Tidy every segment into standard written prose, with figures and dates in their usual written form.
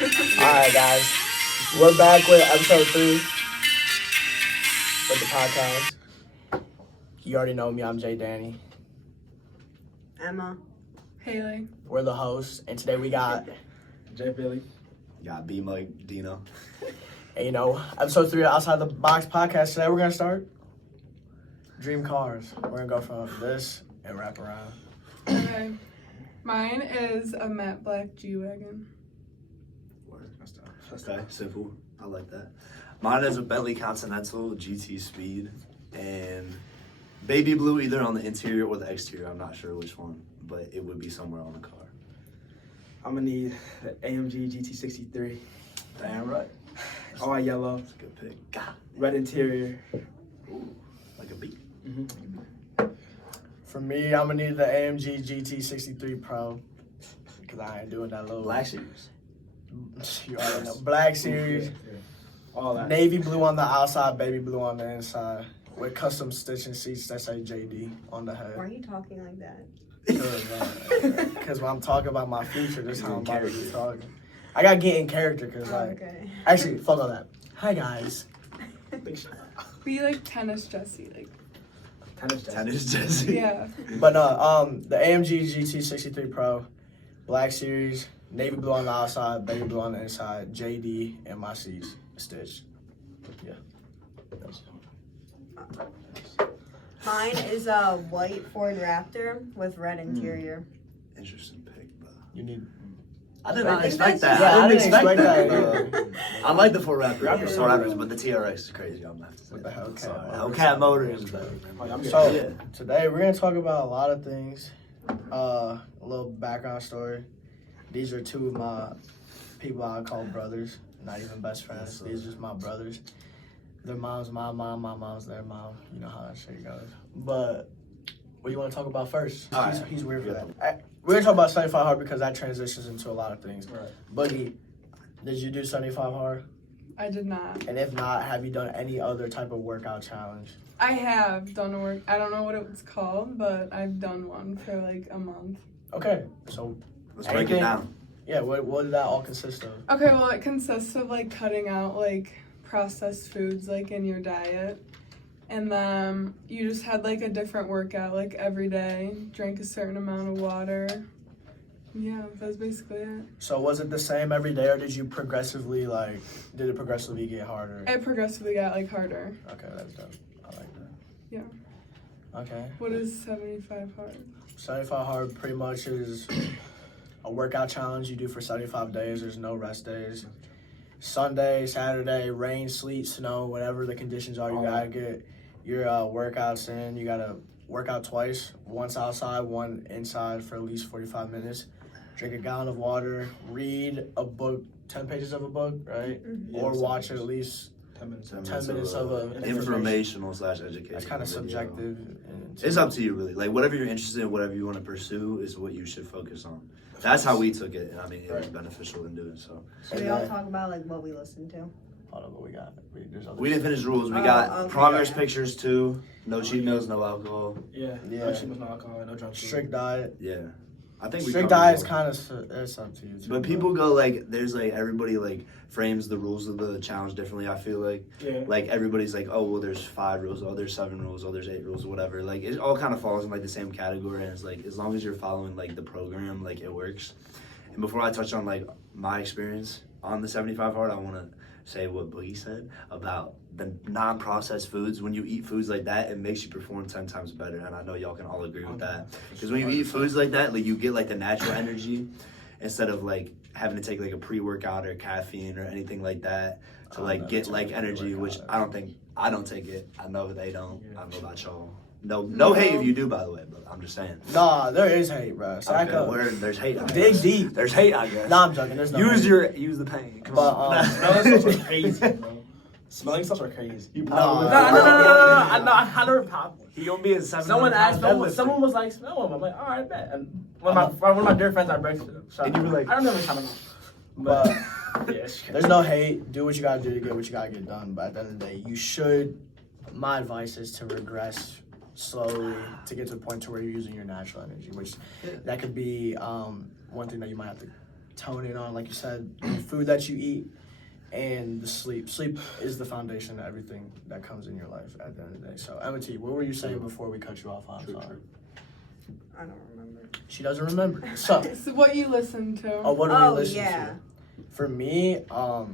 Alright, guys. We're back with episode 3 with the podcast. You already know me, I'm Jay Danny. Emma. Haley. We're the hosts, and today we got Jphilly. Got B Mike, Dino. and episode 3 of Outside the Box podcast. Today we're gonna start dream cars. We're gonna go from this and wrap around. Okay. Mine is a matte black G-Wagon. Okay, simple. I like that. Mine is a Bentley Continental GT Speed and baby blue either on the interior or the exterior. I'm not sure which one, but it would be somewhere on the car. I'm gonna need the AMG GT63. Damn right. All yellow, That's a good pick. God, red interior. ooh, like a beat. For me, I'm gonna need the AMG GT63 Pro because I ain't doing that little Black Series. You already know. Black Series, All that. navy blue on the outside, baby blue on the inside, with custom stitching seats that say JD on the Why are head. you talking like that? Because when I'm talking about my future, this is how I'm about to be talking. I gotta get in character because, Okay. actually, fuck all that. Hi, guys. Be like tennis Jessie, like Tennis Jesse. yeah. But no, the AMG GT63 Pro, Black Series, navy blue on the outside, baby blue on the inside, JD, and my seats stitched. Yeah. Mine is a white Ford Raptor with red interior. Interesting pick, bro. You need. I did I not think expect that's that. Yeah, I didn't expect that. either. I like the Ford Raptor. Yeah. Ford Raptors, but the TRX is crazy. I'm gonna have to say. With the Hellcat Sorry. motor. Hellcat motor is better. So Yeah. today we're gonna talk about a lot of things. A little background story. These are two of my people I call brothers, not even best friends. These are just my brothers. Their mom's my mom, my mom's their mom. You know how that shit goes. But what do you want to talk about first? All right. He's weird for that. We're gonna talk about 75 hard because that transitions into a lot of things. Right. Boogie, did you do 75 hard? I did not. And if not, have you done any other type of workout challenge? I have done a work. I don't know what it was called, but I've done one for like a month. Okay, so Let's break Anything? it down. yeah, what did that all consist of? Okay, well it consists of like cutting out like processed foods like in your diet. And then you just had like a different workout like every day, drank a certain amount of water. Yeah, that's basically it. So was it the same every day, or did it progressively get harder? It progressively got like harder. Okay, that's dope. I like that. Yeah. Okay. What is 75 hard? 75 hard pretty much is a workout challenge you do for 75 days. There's no rest days. Sunday, Saturday, rain, sleet, snow, whatever the conditions are, you gotta get your workouts in. You gotta work out twice, once outside, one inside for at least 45 minutes. Drink a gallon of water, read a book, 10 pages of a book, right? Yeah, Or so watch it's at least 10 minutes. 10 minutes of informational / education. That's kind of subjective. It's up to you, really. Like, whatever you're interested in, whatever you want to pursue is what you should focus on. That's how we took it, and I mean, it was beneficial in doing so. Should we all talk about like what we listened to? Hold on, what we got? There's other We didn't finish rules. We Oh, got okay. progress pictures, too. No cheat meals, no alcohol. Yeah. Yeah. No cheap, no alcohol, no junk food. strict diet. Yeah. I think we Strict covered diet is all. kind of, it's up to you too. But people go, like, there's, like, everybody, like, frames the rules of the challenge differently, I feel like. Yeah. Like, everybody's like, oh, well, there's 5 rules, oh, there's 7 rules, oh, there's 8 rules, whatever. Like, it all kind of falls in, like, the same category, and it's, like, as long as you're following, like, the program, like, it works. And before I touch on, like, my experience on the 75 hard, I want to say what Boogie said about the non-processed foods. When you eat foods like that, it makes you perform 10 times better, and I know y'all can all agree with that. Because when you eat foods like that, like, you get, like, the natural energy instead of, like, having to take, like, a pre-workout or caffeine or anything like that to, like, get, like, energy, which I don't take it. I know they don't. I don't know about y'all. No hate if you do, by the way, but I'm just saying. Nah, there is hate, bro. Stack up. There's hate. I Dig guess. deep. There's hate, I guess. Nah, I'm joking. There's no use hate. use the pain. Come But, on. Smelling stuff are crazy, bro. Smelling stuff are crazy. Nah. I never popped one. He gonna be in 7. Someone asked, someone was like, smell them. I'm like, all right, bet. And one of my dear friends I breakfast with. And you were like, I don't know what time. But Yeah, there's no hate. Do what you gotta do to get what you gotta get done. But at the end of the day, you should. My advice is to regress slowly to get to the point to where you're using your natural energy, which that could be one thing that you might have to tone in on, like you said, the food that you eat and the sleep. Sleep is the foundation of everything that comes in your life at the end of the day. So, Emma T, what were you saying before we cut you off? I'm sorry. I don't remember. She doesn't remember. So, So what you listen to? what do we listen yeah. to? For me, I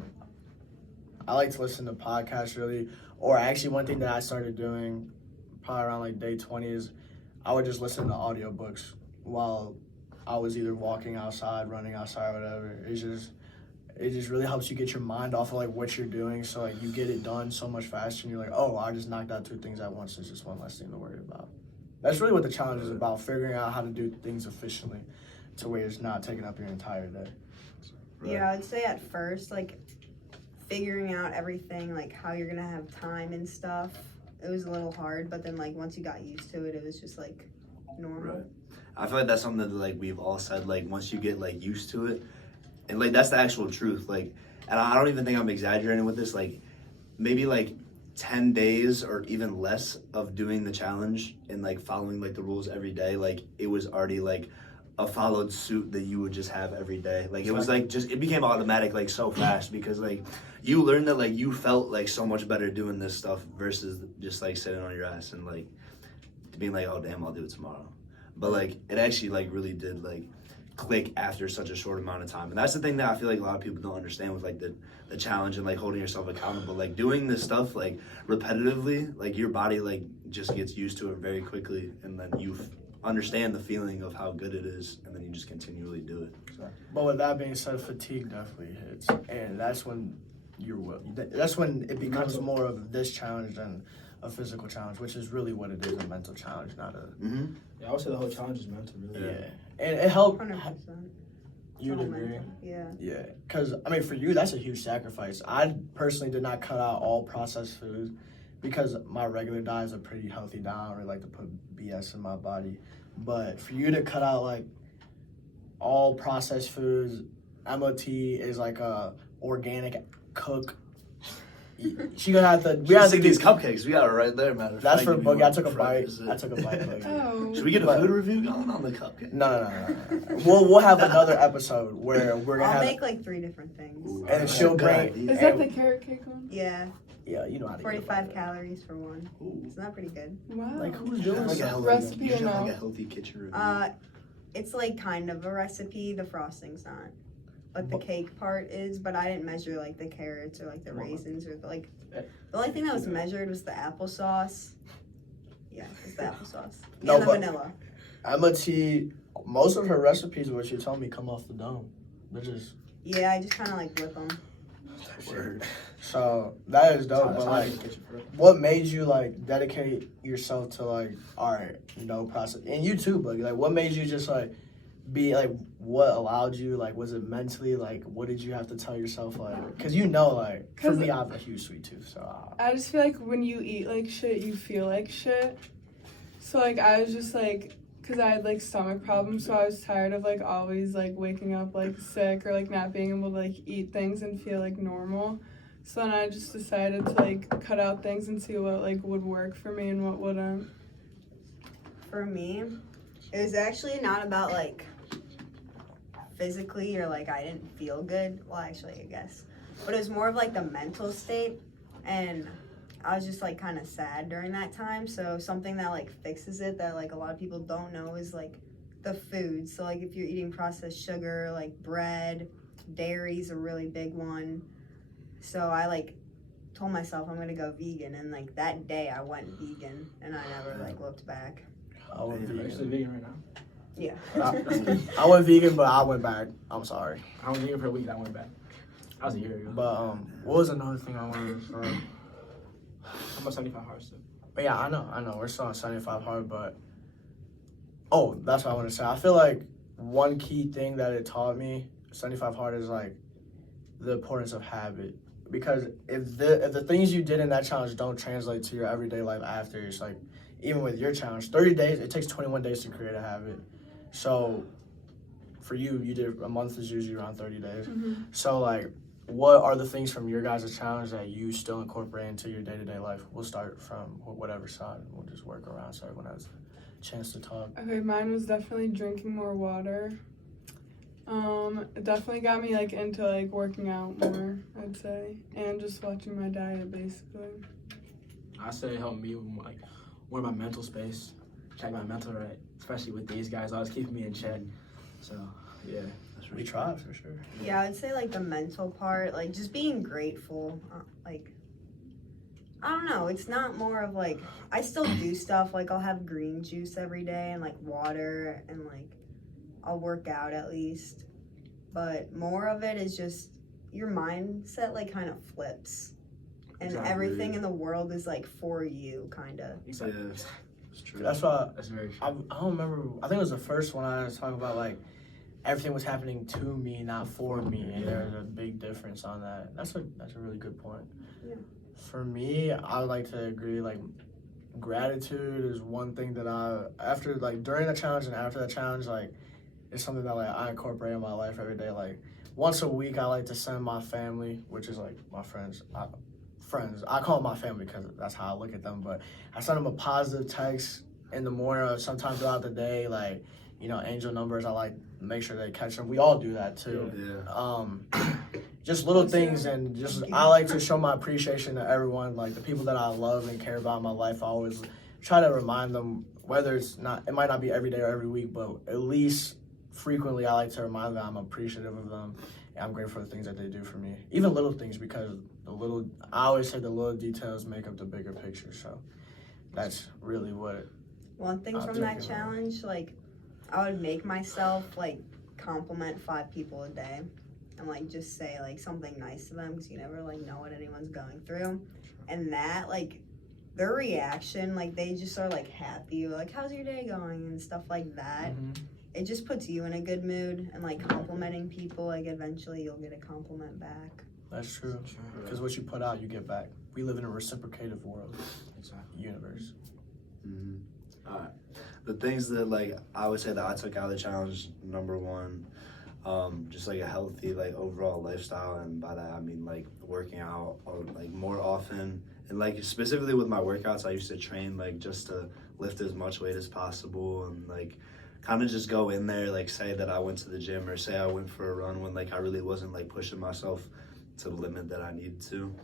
like to listen to podcasts really. Or actually, one thing that I started doing probably around like day 20 is I would just listen to audiobooks while I was either walking outside, running outside, whatever. It just really helps you get your mind off of like what you're doing, so like you get it done so much faster, and you're like, oh, I just knocked out 2 things at once. It's just one less thing to worry about. That's really what the challenge is about: figuring out how to do things efficiently, to where it's not taking up your entire day. Yeah, I'd say at first, like, figuring out everything, like, how you're gonna have time and stuff, it was a little hard, but then, like, once you got used to it, it was just, like, normal. Right. I feel like that's something that, like, we've all said, like, once you get, like, used to it, and, like, that's the actual truth, like, and I don't even think I'm exaggerating with this, like, maybe, like, 10 days or even less of doing the challenge and, like, following, like, the rules every day, like, it was already, like, a followed suit that you would just have every day. Like, it was, like, just, it became automatic, like, so fast because, like, you learned that, like, you felt, like, so much better doing this stuff versus just, like, sitting on your ass and, like, being like, oh, damn, I'll do it tomorrow. But, like, it actually, like, really did, like, click after such a short amount of time. And that's the thing that I feel like a lot of people don't understand with, like, the challenge and, like, holding yourself accountable. Like, doing this stuff, like, repetitively, like, your body, like, just gets used to it very quickly. And then you understand the feeling of how good it is. And then you just continually do it. But with that being said, fatigue definitely hits. And that's when that's when it becomes more of this challenge than a physical challenge, which is really what it is, a mental challenge, not a... Yeah, I would say the whole challenge is mental, really. Yeah. And it helped... 100%. You'd agree? Yeah. Yeah. Because, I mean, for you, that's a huge sacrifice. I personally did not cut out all processed foods because my regular diet is a pretty healthy diet. I don't really like to put BS in my body. But for you to cut out, like, all processed foods, MOT is like a organic cook. She gonna have to. We have to get these cupcakes. We got it right there, man. That's for Boogie. I took a bite. Boogie. Oh. Should we get a food review going on the cupcake? No. We'll have another episode where we're gonna I'll have. make like 3 different things. Ooh, And she'll bring. Is that the carrot cake one? Yeah, Yeah, you know how to. 45 calories for one. Ooh. Isn't that pretty good? Wow. Like who's You should doing have, like, a that? healthy, Recipe you should or have, no? like, a healthy kitchen review. It's like kind of a recipe. The frosting's not, but the cake part is. But I didn't measure like the carrots or like the raisins or the only thing that was measured was the applesauce. Yeah, it's the applesauce No, and the but- vanilla. Emma T, most of her recipes, what you told me, come off the dome. They're just Yeah, I just kind of like whip them. Word. so that is dope. That's But how I like, get the kitchen for real. what made you like dedicate yourself to like, all right, no process, and you too, Boogie. Like, what made you just like be like, what allowed you? Like, was it mentally? Like, what did you have to tell yourself? Like, because you know, like for 'Cause me, I have a huge sweet tooth, so. I just feel like when you eat like shit, you feel like shit. So like I was just like, cause I had like stomach problems, so I was tired of like always like waking up like sick or like not being able to like eat things and feel like normal. So then I just decided to like cut out things and see what like would work for me and what wouldn't. For me, it was actually not about like physically or like I didn't feel good. Well, actually, I guess. But it was more of like the mental state. And I was just like kind of sad during that time. So something that like fixes it that like a lot of people don't know is like the food. So like if you're eating processed sugar, like bread, dairy's a really big one. So I like told myself I'm gonna go vegan, and like that day I went vegan, and I never like looked back. I went You're actually vegan. vegan right now. Yeah. I went vegan, but I went back. I'm sorry. I was vegan for a week, I went back. I was a year ago. But what was another thing I wanted to say? I'm a 75 hard stuff. But yeah, I know. We're still on 75 hard, but that's what I want to say. I feel like one key thing that it taught me, 75 hard, is like the importance of habit. Because if the things you did in that challenge don't translate to your everyday life after, it's like, even with your challenge, 30 days, it takes 21 days to create a habit. So for you did a month is usually around 30 days. Mm-hmm. So like, what are the things from your guys' challenge that you still incorporate into your day-to-day life? We'll start from whatever side. We'll just work around so everyone has a chance to talk. Okay, mine was definitely drinking more water. It definitely got me like into like working out more, I'd say, and just watching my diet basically. I say it helped me with like more my mental space, check my mental right, especially with these guys always keeping me in check. So yeah, We tried for sure. Yeah, I would say like the mental part, like just being grateful. Like, I don't know, it's not more of like, I still do stuff, like I'll have green juice every day and like water and like I'll work out at least. But more of it is just your mindset like kind of flips. And Exactly. everything in the world is like for you, kind of. exactly. Yeah, it's true. That's why That's very true. I don't remember. I think it was the first one I was talking about, like, everything was happening to me, not for me, and there's a big difference on that. That's a really good point. Yeah. For me, I would like to agree, like, gratitude is one thing that after, like, during the challenge and after the challenge, like, it's something that, like, I incorporate in my life every day. Like, once a week, I like to send my family, which is, like, my friends. I call them my family because that's how I look at them, but I send them a positive text in the morning or sometime throughout the day, like, you know, angel numbers. I like to make sure they catch them. We all do that too. Yeah. Just little things, and just I like to show my appreciation to everyone, like the people that I love and care about in my life. I always try to remind them, whether it might not be every day or every week, but at least frequently I like to remind them I'm appreciative of them and I'm grateful for the things that they do for me. Even little things, because I always say the little details make up the bigger picture. So that's really what. One thing I'll from take that it. challenge, like, I would make myself, like, compliment 5 people a day. And, like, just say, like, something nice to them, because you never, like, know what anyone's going through. And that, like, their reaction, like, they just are, like, happy. Like, how's your day going? And stuff like that. It just puts you in a good mood. And, like, complimenting people, like, eventually you'll get a compliment back. That's true. Because what you put out, you get back. We live in a reciprocative world, universe. Mm-hmm. All right. The things that, like, I would say that I took out of the challenge, number one, just like a healthy, like, overall lifestyle, and by that I mean like working out or like more often, and like specifically with my workouts, I used to train like just to lift as much weight as possible, and like kind of just go in there, like say that I went to the gym or say I went for a run when like I really wasn't like pushing myself to the limit that I needed to,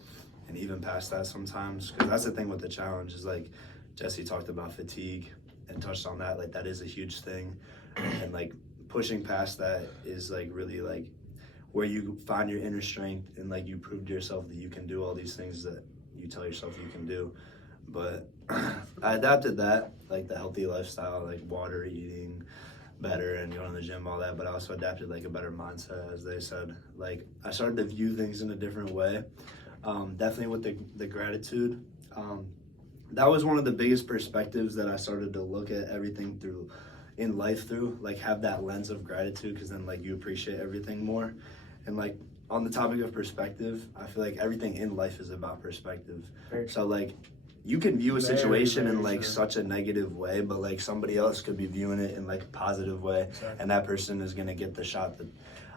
and even past that sometimes, because that's the thing with the challenge is like Jesse talked about fatigue and touched on that, like that is a huge thing, and like pushing past that is like really like where you find your inner strength and like you prove to yourself that you can do all these things that you tell yourself you can do. But I adapted that, like the healthy lifestyle, like water, eating better and going to the gym, all that, but I also adapted like a better mindset, as they said. Like I started to view things in a different way. Definitely with the gratitude. That was one of the biggest perspectives that I started to look at everything through in life through, like have that lens of gratitude, because then like you appreciate everything more. And like on the topic of perspective, I feel like everything in life is about perspective. So like you can view a situation in like such a negative way, but like somebody else could be viewing it in like a positive way, and that person is gonna get the shot that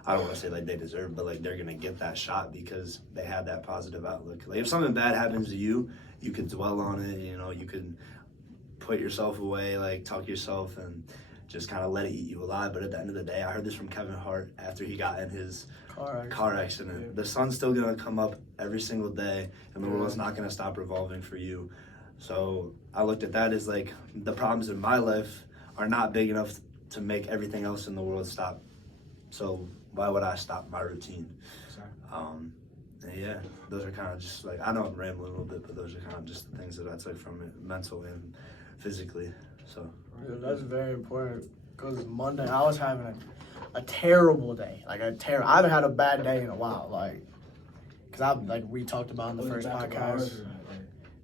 I don't want to say like they deserve, but like they're gonna get that shot because they had that positive outlook. Like if something bad happens to you, you could dwell on it, you know, you could put yourself away, like talk yourself and just kind of let it eat you alive. But at the end of the day, I heard this from Kevin Hart after he got in his car accident. Yeah. The sun's still gonna come up every single day, and the world's not gonna stop revolving for you. So I looked at that as like the problems in my life are not big enough to make everything else in the world stop. So why would I stop my routine? And yeah, those are kind of just like, I know I'm rambling a little bit, but those are kind of just the things that I took from it, mental and physically. So yeah, that's very important, because Monday I was having a terrible day. Like I haven't had a bad day in a while. Like, because we talked about in the first podcast.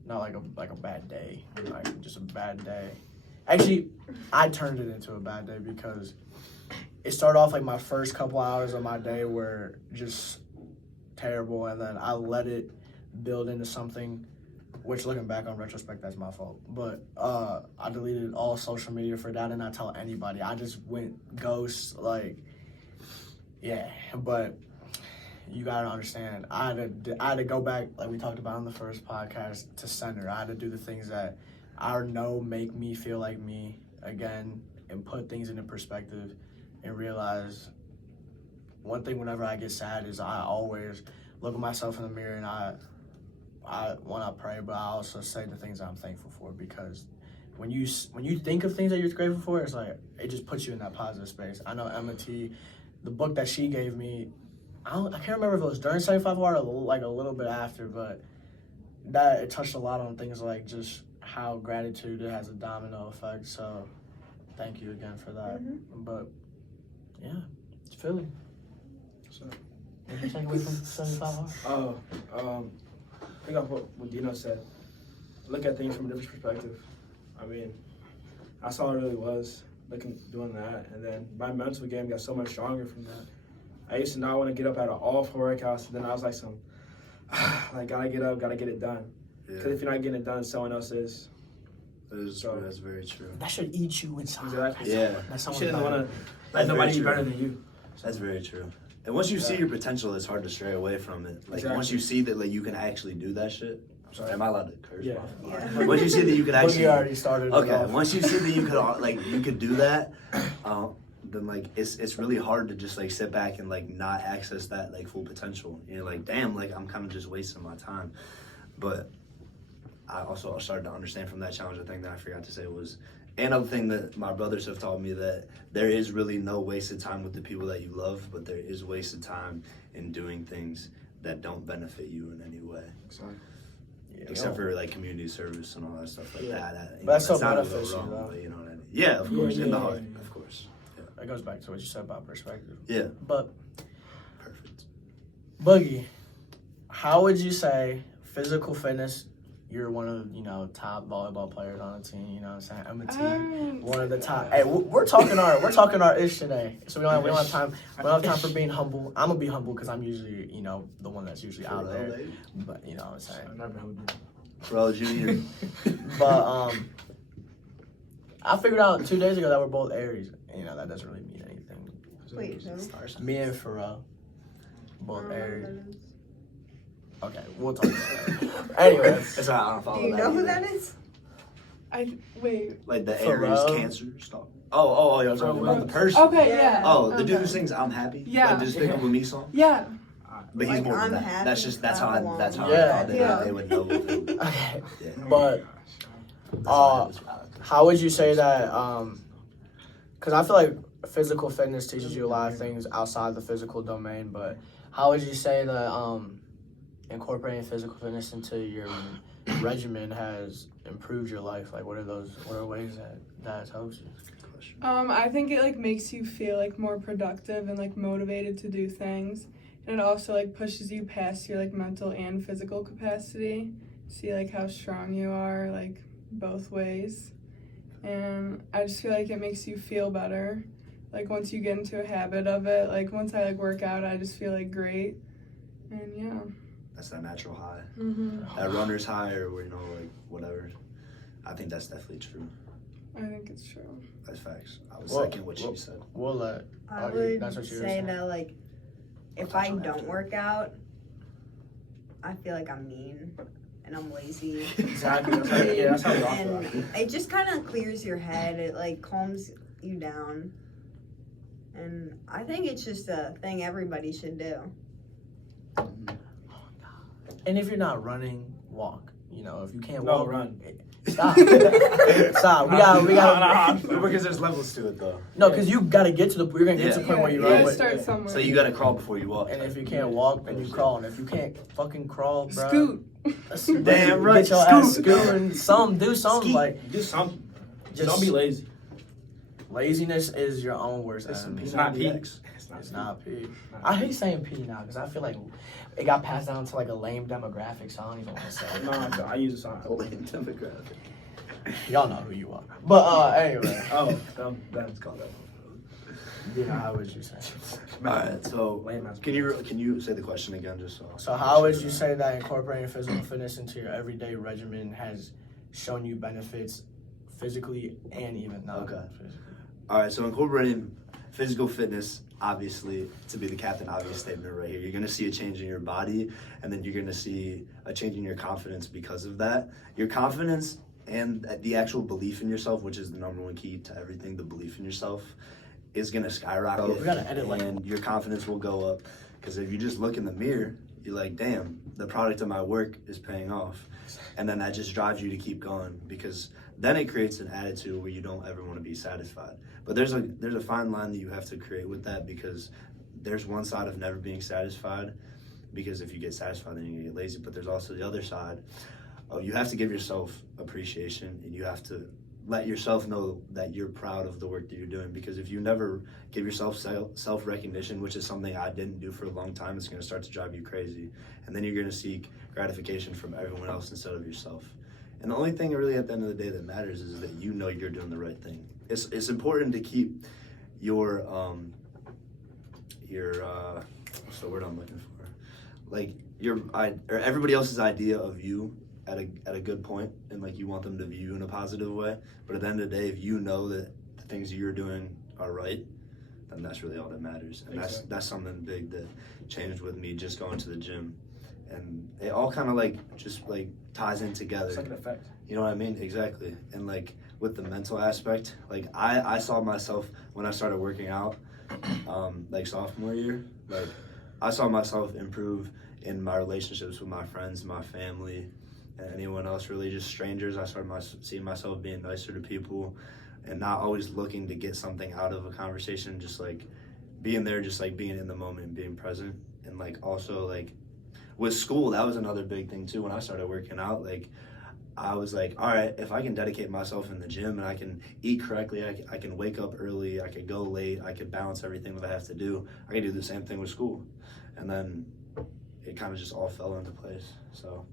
Not like a bad day, like just a bad day. Actually, I turned it into a bad day because it started off like my first couple hours of my day were just terrible, and then I let it build into something, which looking back on retrospect, that's my fault. But I deleted all social media for that, and I tell anybody. I just went ghost, like, yeah. But you gotta understand, I had to go back, like we talked about in the first podcast, to center. I had to do the things that I know make me feel like me again, and put things into perspective, and realize one thing whenever I get sad is I always look at myself in the mirror and I when I pray, but I also say the things I'm thankful for, because when you think of things that you're grateful for, it's like it just puts you in that positive space. I know Emma T, the book that she gave me, I can't remember if it was during 75 Hard or like a little bit after, but that it touched a lot on things like just how gratitude has a domino effect. So thank you again for that. But yeah, it's Philly. So, What did you take away from 75 Hard? I think of what Dino said. Look at things from a different perspective. I mean, that's all it really was, doing that. And then my mental game got so much stronger from that. I used to not want to get up out of all 4 workouts, and then I was like, gotta get up, gotta get it done. Because if you're not getting it done, someone else is. That's very true. That should eat you inside. Exactly. Yeah. That's You someone shouldn't better. want to let nobody be better than you. That's very true. And once you see your potential, it's hard to stray away from it. Like Exactly. once you see that like you can actually do that shit. Sorry. Am I allowed to curse? Yeah. Yeah. Once you see that you can actually. Boogie already started. it Okay. off. Once you see that you could do that, then like it's really hard to just like sit back and like not access that like full potential. You're like, damn, like I'm kind of just wasting my time. But I also started to understand from that challenge, the thing that I forgot to say was, another thing that my brothers have taught me, that there is really no wasted time with the people that you love, but there is wasted time in doing things that don't benefit you in any way. Exactly. Yeah, Except for like community service and all that stuff like that. But that still that's not a benefits you, wrong, though. but you know what I mean? Yeah, of course, in the heart, Yeah. of course. That goes back to what you said about perspective. Yeah, But perfect. Boogie, how would you say physical fitness? You're one of the top volleyball players on the team. You know what I'm saying? I'm a team. One of the top. Hey, we're talking our ish today. So we don't have time. We don't have time for being humble. I'm gonna be humble because I'm usually the one that's usually out there. But you know what I'm saying. I've never heard of Bro, Junior. But I figured out 2 days ago that we're both Aries. That doesn't really mean anything. Wait, who? Me and Pharrell, both Aries. Okay, we'll talk about that. Anyway, That's why I don't follow Do you know who either. that is? Wait. Like the Pharrell. Aries Cancer stuff. Oh, you're talking about the person. Okay, Yeah. yeah. Oh, the dude Okay. who sings "I'm Happy." Yeah. Like the Despicable Me song. Yeah. But he's Like, more than I'm that. happy, That's how I clap that's how along. I Yeah. thought that Yeah. they would know. Him. okay, Yeah. but That's why it was- how would you say that? Because I feel like physical fitness teaches you a lot of things outside the physical domain. But how would you say that incorporating physical fitness into your regimen has improved your life? Like, what are ways that has helped you? I think it makes you feel more productive and motivated to do things, and it also pushes you past your mental and physical capacity. See how strong you are both ways, and I just feel like it makes you feel better. Once you get into a habit of it, once I work out, I just feel great, and yeah. That's that natural high, Mhm. that runner's high, or whatever. I think that's definitely true. I think it's true. That's facts. I was Well, second what she said. We'll let. I Oh, would that's what you were say saying. that if touch I on that don't after. work out, I feel like I'm mean and I'm lazy. Exactly. That's how we all feel. And it just kind of clears your head. It calms you down. And I think it's just a thing everybody should do. And if you're not running, walk. If you can't No, walk, run. Stop. Stop. We got. Because there's levels to it, though. No, because you gotta get to the. You're gonna get to the point where you You run. gotta With, start somewhere. So you gotta crawl before you walk. and if you can't walk, then you crawl. And if you can't fucking crawl, bro, Scoot. Damn right, Get your ass scoot. scooting. Do something Skeet. Do something. Just Don't be lazy. Laziness is your own worst That's some enemy. It's not P. PX. It's not P. I hate saying P now because I feel like it got passed down to a lame demographic, so I don't even want to say it. No, I use a sign. Lame demographic. Y'all know who you are. But anyway, Oh, that's called that. how would you say? All right, so Lame ass. can you say the question again, just so? So how would you say that incorporating physical fitness into your everyday regimen has shown you benefits physically and even not Okay. physically? All right, so incorporating physical fitness, obviously, to be the Captain Obvious statement right here, you're gonna see a change in your body, and then you're gonna see a change in your confidence because of that. Your confidence and the actual belief in yourself, which is the number one key to everything, the belief in yourself, is gonna skyrocket. We gotta edit like and your confidence will go up. Because if you just look in the mirror, you're like, damn, the product of my work is paying off. And then that just drives you to keep going, because then it creates an attitude where you don't ever want to be satisfied. But there's a fine line that you have to create with that, because there's one side of never being satisfied, because if you get satisfied then you're gonna get lazy. But there's also the other side of you have to give yourself appreciation, and you have to let yourself know that you're proud of the work that you're doing. Because if you never give yourself self-recognition, which is something I didn't do for a long time, it's going to start to drive you crazy. And then you're going to seek gratification from everyone else instead of yourself. And the only thing really at the end of the day that matters is that you know you're doing the right thing. It's important to keep your what's the word I'm looking for? Like or everybody else's idea of you at a good point, and like you want them to view you in a positive way. But at the end of the day, if you know that the things you're doing are right, then that's really all that matters. And that's something big that changed with me just going to the gym. And it all kind of like just like ties in together. It's like an effect. You know what I mean? Exactly. And like with the mental aspect, like I saw myself when I started working out, like sophomore year, like I saw myself improve in my relationships with my friends, my family, and anyone else, really just strangers. I started seeing myself being nicer to people and not always looking to get something out of a conversation, just like being there, just like being in the moment and being present. And like also like with school, that was another big thing too. When I started working out, like I was like, all right, if I can dedicate myself in the gym and I can eat correctly, I can wake up early, I could go late, I could balance everything that I have to do, I could do the same thing with school. And then it kind of just all fell into place. So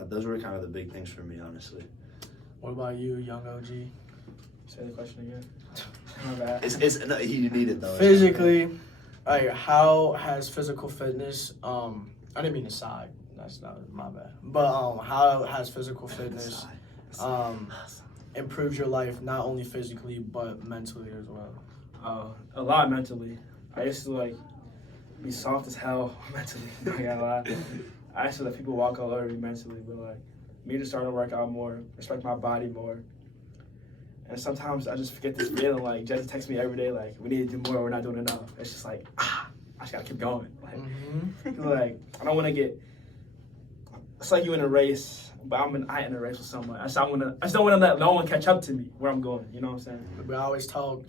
those were kind of the big things for me, honestly. What about you, young OG? Say the question again. My bad. No, you need it though. Physically, like how has physical fitness? I didn't mean to side. That's not my bad. But how has physical fitness improved your life, not only physically but mentally as well? A lot mentally. I used to like be soft as hell mentally. Not gonna lie. I used to let people walk all over me mentally, but like me just starting to work out more, respect my body more. And sometimes I just forget this feeling. Like Jesse texts me every day, like we need to do more. We're not doing enough. It's just like I just gotta keep going. Like, like I don't want to get. It's like you in a race, but I in a race with someone. I just don't want to let no one catch up to me where I'm going. You know what I'm saying? But I always talk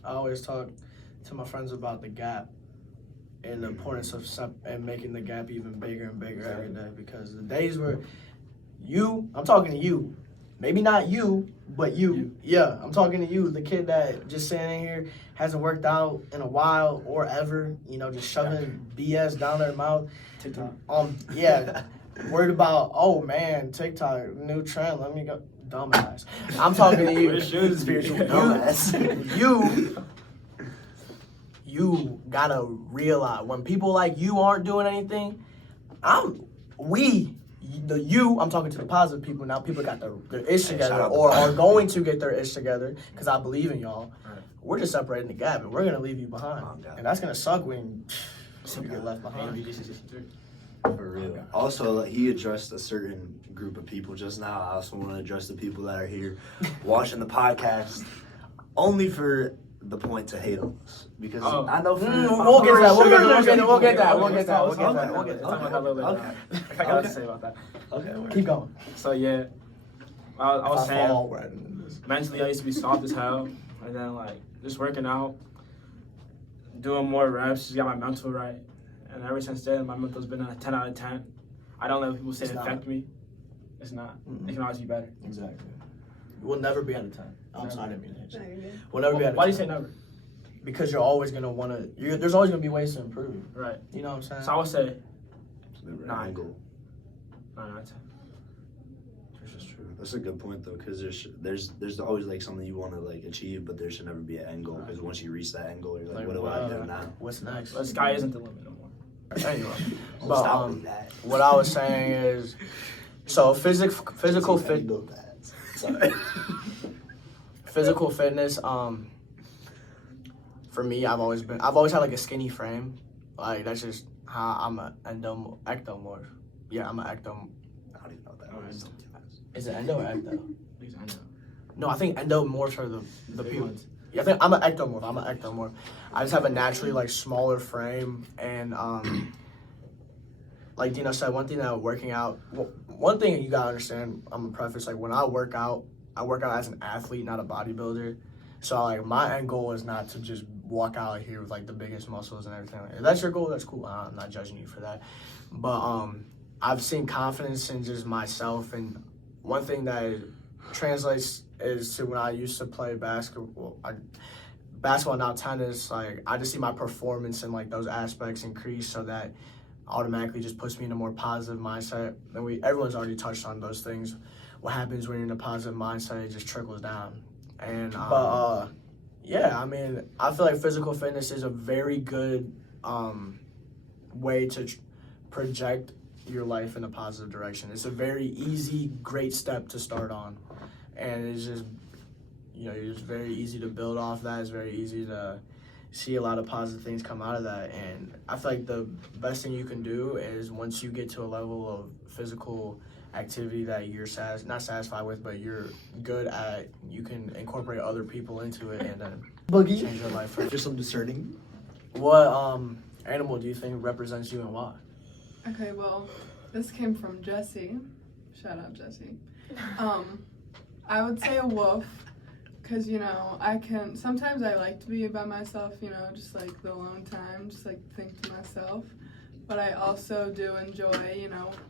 to my friends about the gap and the importance of and making the gap even bigger and bigger every day. Because the days where I'm talking to you, maybe not you, but you. Yeah, I'm talking to you, the kid that just sitting here hasn't worked out in a while or ever. You know, just shoving BS down their mouth. TikTok. Yeah. Worried about, oh man, TikTok, new trend, let me go. Dumbass. I'm talking to you. Spiritual dumbass. You gotta realize when people like you aren't doing anything, I'm talking to the positive people. Now people got their ish together or are going to get their ish together because I believe in y'all. Right. We're just separating the gap and we're gonna leave you behind. And that's gonna suck when you get left behind. For real. Also, he addressed a certain group of people just now. I also want to address the people that are here watching the podcast only for the point to hate on us. Because I know we'll get that. I got to say about that. Okay, keep going. So yeah, I was saying, mentally I used to be soft as hell, and then like just working out, doing more reps, just got my mental right. And ever since then, my mental's been a 10 out of 10. I don't let people say it affect me. It's not. It can always be better. Exactly. We'll never be out of 10. I'm sorry, I didn't mean to. No, you're good. We'll never be out of 10. Why do you say never? Because you're always going to want to, there's always going to be ways to improve. Right. You know what I'm saying? So I would say 9. 9 out of 10. That's just true. That's a good point though, because there's always like something you want to like achieve, but there should never be an end goal. Because once you reach that end goal, you're like, what do I do now? What's next? The sky isn't the limit no more. Anyway, Stop with that. what I was saying is, so physical fitness. For me, I've always had like a skinny frame. Like that's just how I'm a ectomorph. Yeah, I'm an ectomorph. I don't even know what that is. Is it endo or ecto? At least I know. No, I think endomorphs are the people. I think I'm an ectomorph. I just have a naturally like smaller frame, and like Dino said, one thing that working out. One thing you gotta understand. I'm a preface. Like when I work out as an athlete, not a bodybuilder. So like my end goal is not to just walk out here with like the biggest muscles and everything. If that's your goal, that's cool. I'm not judging you for that. But I've seen confidence in just myself, and one thing that translates is to when I used to play basketball, now tennis. Like I just see my performance in like those aspects increase, so that automatically just puts me in a more positive mindset. And everyone's already touched on those things. What happens when you're in a positive mindset? It just trickles down. And yeah, I mean, I feel like physical fitness is a very good way to project your life in a positive direction. It's a very easy, great step to start on, and it's just, it's very easy to build off that. It's very easy to see a lot of positive things come out of that, and I feel like the best thing you can do is once you get to a level of physical activity that you're not satisfied with, but you're good at, you can incorporate other people into it and then change your life. Just some discerning. What animal do you think represents you and why? Okay, well, this came from Jesse. Shout out, Jesse. I would say a wolf, because, sometimes I like to be by myself, just like the alone time, just like think to myself. But I also do enjoy,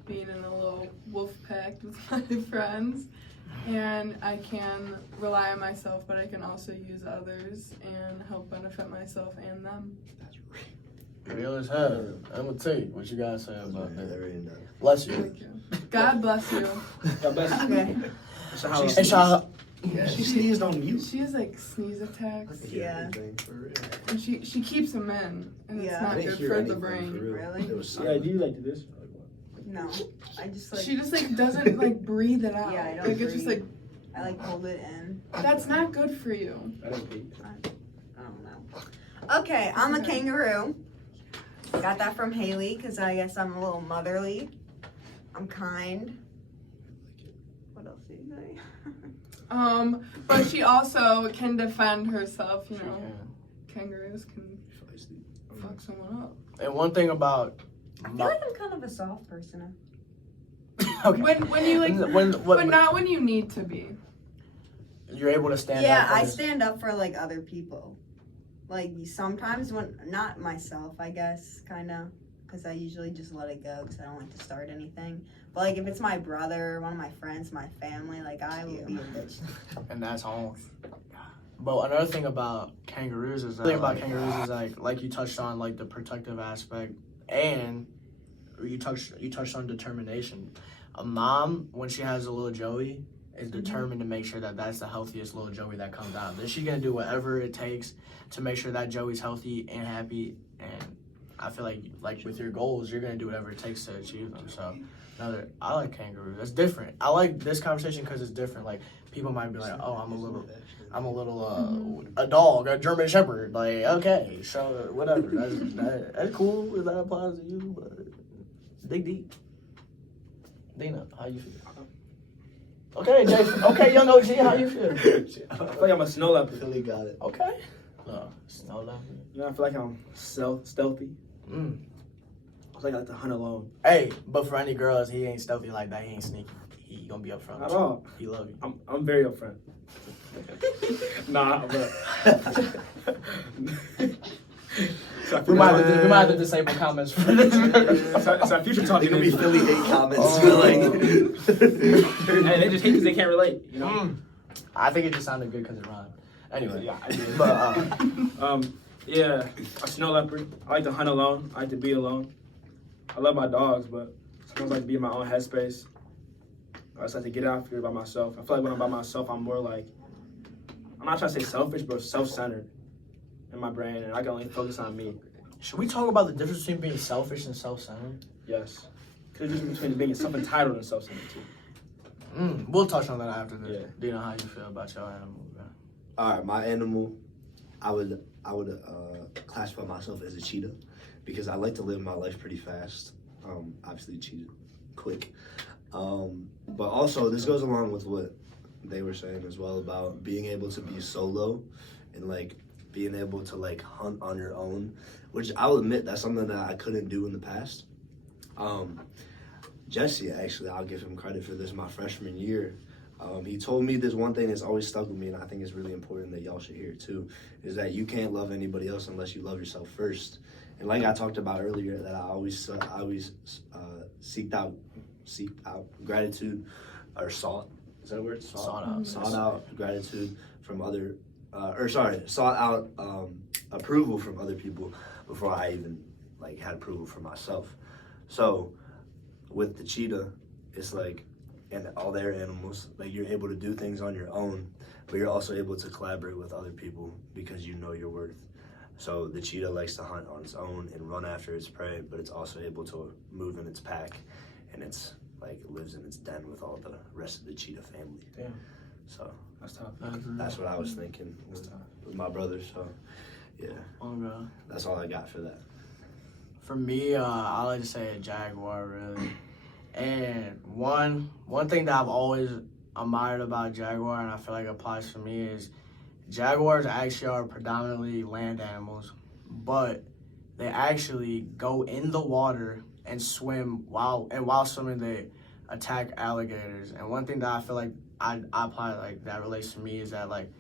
being in a little wolf pack with my friends. And I can rely on myself, but I can also use others and help benefit myself and them. Real as hell. I'm gonna tell you what you guys say about that. Very nice. Bless you. Thank you. God bless you. God bless you. Okay. So how And shout Yeah, She sneezed on you. She has like sneeze attacks, Yeah. and she keeps them in, and Yeah. it's not good for the brain. Really? It was Yeah, do you like this? No, I just like. She just like doesn't like breathe it out. Yeah, I don't like it's just like I like hold it in. that's not good for you. I don't hate. I don't know. Okay, I'm a kangaroo. Got that from Haley because I guess I'm a little motherly. I'm kind. What else do you say? But she also can defend herself. She can. Kangaroos can fuck someone up. And one thing about I feel like I'm kind of a soft person. okay. When you like, but not when you need to be. You're able to stand Yeah, up. I stand up for like other people. Like sometimes when not myself, I guess, kind of, because I usually just let it go because I don't like to start anything. But like if it's my brother, one of my friends, my family, like I will be a bitch. And that's home. But another thing about kangaroos is like you touched on like the protective aspect, and you touched on determination. A mom, when she has a little Joey, is determined to make sure that that's the healthiest little Joey that comes out. Then she's gonna do whatever it takes to make sure that Joey's healthy and happy. And I feel like with your goals, you're gonna do whatever it takes to achieve them. So I like kangaroos. That's different. I like this conversation because it's different. Like people might be like, oh, I'm a little a dog, a German Shepherd. Like okay, so whatever. That's cool if that applies to you. But dig deep. Dina, how you feel? Okay, Jason. Okay, young OG, how you feel? I feel like I'm a snow leopard. Philly got it. Okay. Snow leopard. I feel like I'm stealthy. I feel like I like to hunt alone. Hey, but for any girls, he ain't stealthy like that. He ain't sneaky. He gonna be up front. At all. He love you. I'm very upfront. Nah, but We might have to disable comments for this. so future talk. It's gonna be Philly hate comments. Hey, they just hate because they can't relate. I think it just sounded good because it rhymed. Anyway, Yeah, I did. but yeah, a snow leopard. I like to hunt alone. I like to be alone. I love my dogs, but sometimes I like to be in my own headspace. I just like to get out here by myself. I feel like when I'm by myself, I'm more like, I'm not trying to say selfish, but self-centered in my brain, and I can only focus on me. should we talk about the difference between being selfish and self-centered? Yes. Because there's between being self-entitled and self-centered too. We'll touch on that after this. Yeah. Do you know how you feel about your animal? All right, my animal, I would classify myself as a cheetah because I like to live my life pretty fast. Obviously, cheetah, quick. But also, this goes along with what they were saying as well about being able to be solo and like being able to like hunt on your own, which I'll admit that's something that I couldn't do in the past. Jesse, actually, I'll give him credit for this my freshman year. He told me this one thing that's always stuck with me, and I think it's really important that y'all should hear it too, is that you can't love anybody else unless you love yourself first. And like I talked about earlier, that I always seeked out gratitude, or sought. Is that a word? Sought out gratitude from other, sought out approval from other people before I even like had approval for myself. So with the cheetah, it's like, and all their animals, like you're able to do things on your own, but you're also able to collaborate with other people because you know your worth. So the cheetah likes to hunt on its own and run after its prey, but it's also able to move in its pack, and it's like lives in its den with all the rest of the cheetah family. Damn. So That's tough. that's what I was thinking with my brother. So yeah, that's all I got for that. For me, I like to say a jaguar, really. And one thing that I've always admired about jaguar, and I feel like applies for me, is jaguars actually are predominantly land animals, but they actually go in the water and swim while swimming they attack alligators. And one thing that I feel like I apply like that relates to me is that like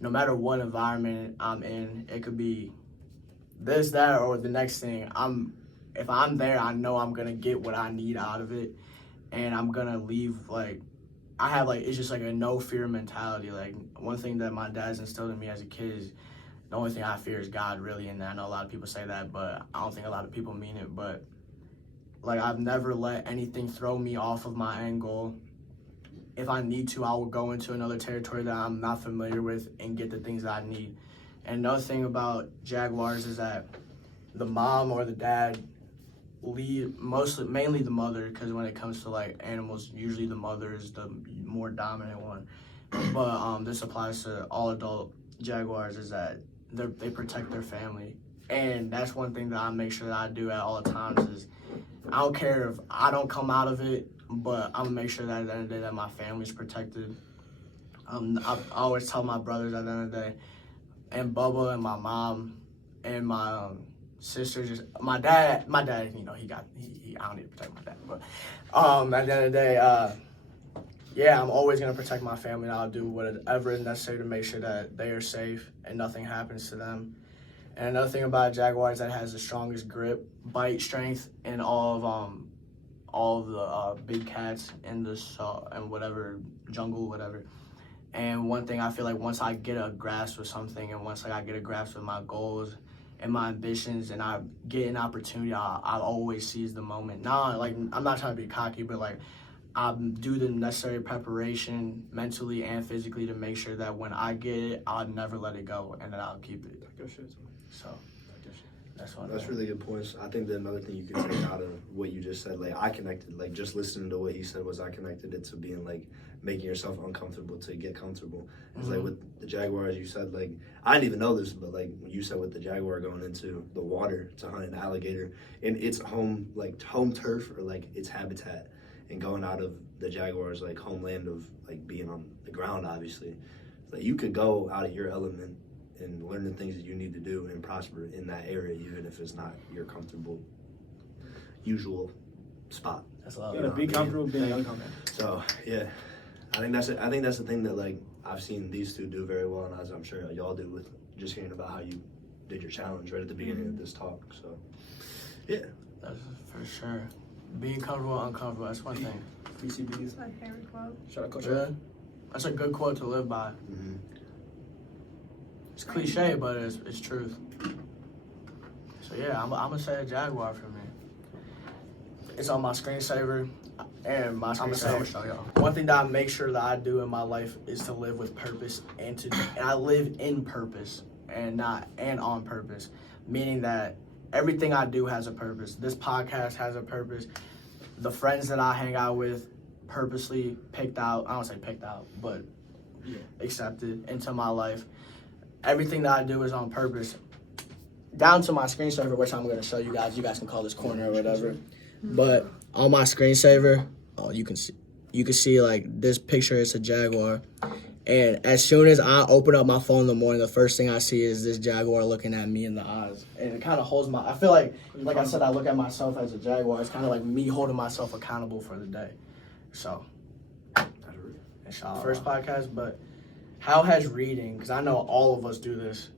no matter what environment I'm in, it could be this, that, or the next thing. If I'm there, I know I'm gonna get what I need out of it, and I'm gonna leave like I have like it's just like a no fear mentality. Like one thing that my dad's instilled in me as a kid is the only thing I fear is God, really. And I know a lot of people say that, but I don't think a lot of people mean it. But like I've never let anything throw me off of my end goal. If I need to, I will go into another territory that I'm not familiar with and get the things that I need. And another thing about jaguars is that the mom or the dad lead mainly the mother, because when it comes to like animals, usually the mother is the more dominant one. But this applies to all adult jaguars, is that they protect their family. And that's one thing that I make sure that I do at all times is I don't care if I don't come out of it, but I'm gonna make sure that at the end of the day that my family's protected. I always tell my brothers at the end of the day, and Bubba and my mom and my sister, just my dad, you know, I don't need to protect my dad, but at the end of the day, yeah, I'm always gonna protect my family, and I'll do whatever is necessary to make sure that they are safe and nothing happens to them. And another thing about a jaguar is that it has the strongest grip, bite strength in all of the big cats in the and whatever jungle, whatever. And one thing I feel like once I get a grasp of something, and once like I get a grasp of my goals and my ambitions, and I get an opportunity, I always seize the moment. Now, like I'm not trying to be cocky, but like I do the necessary preparation mentally and physically to make sure that when I get it, I'll never let it go, and that I'll keep it. So that's really good points. I think that another thing you can take out of what you just said, like I connected, like just listening to what he said was I connected it to being like making yourself uncomfortable to get comfortable. It's like with the jaguar, as you said, like I didn't even know this, but like when you said with the jaguar going into the water to hunt an alligator in its home turf or like its habitat, and going out of the jaguar's like homeland of like being on the ground, obviously, like you could go out of your element and learn the things that you need to do and prosper in that area, even if it's not your comfortable, usual spot. That's a lot. You gotta be comfortable being uncomfortable. So yeah, I think that's the thing that like I've seen these two do very well, and as I'm sure y'all do with just hearing about how you did your challenge right at the beginning of this talk. So yeah, That's for sure. Being comfortable, uncomfortable. That's one thing. BCBs. That's my favorite quote. Shout out Coach. Really? That's a good quote to live by. It's cliche, but it's truth. So yeah, I'm gonna say a jaguar for me. It's on my screensaver, and my screensaver. Show y'all. One thing that I make sure that I do in my life is to live with purpose, and I live in purpose and on purpose, meaning that everything I do has a purpose. This podcast has a purpose. The friends that I hang out with, purposely picked out. I don't say picked out, but accepted into my life. Everything that I do is on purpose. Down to my screensaver, which I'm going to show you guys. You guys can call this corner or whatever. But on my screensaver, you can see like this picture is a jaguar. And as soon as I open up my phone in the morning, the first thing I see is this jaguar looking at me in the eyes. And it kind of holds I feel like I said, I look at myself as a jaguar. It's kind of like me holding myself accountable for the day. So, it's our first podcast, but how has reading, because I know all of us do this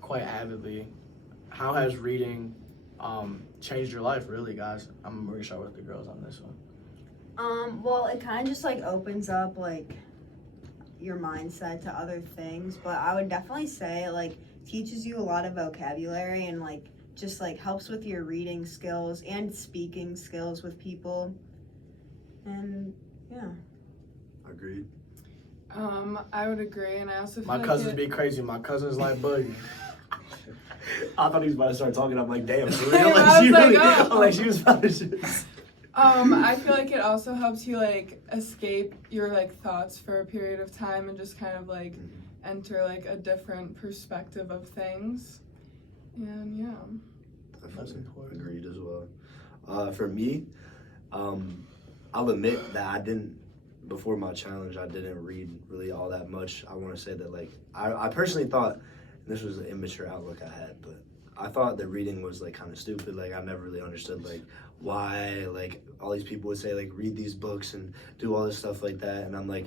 quite avidly, how has reading changed your life, really, guys? I'm going to start with the girls on this one. Well, it kind of just like opens up like your mindset to other things, but I would definitely say like teaches you a lot of vocabulary and like just like helps with your reading skills and speaking skills with people. And yeah. Agreed. I would agree, and I also feel My like cousins be crazy. My cousins like Boogie. I thought he was about to start talking. I'm like, damn, for Same, real? I was like, I'm oh. like, she was about to. I feel like it also helps you like escape your like thoughts for a period of time and just kind of like enter like a different perspective of things. And yeah. That's important. Agreed as well. For me, I'll admit that I didn't, before my challenge, I didn't read really all that much. I want to say that like, I personally thought, and this was an immature outlook I had, but I thought that reading was like kind of stupid. Like I never really understood like why like all these people would say like read these books and do all this stuff like that. And I'm like,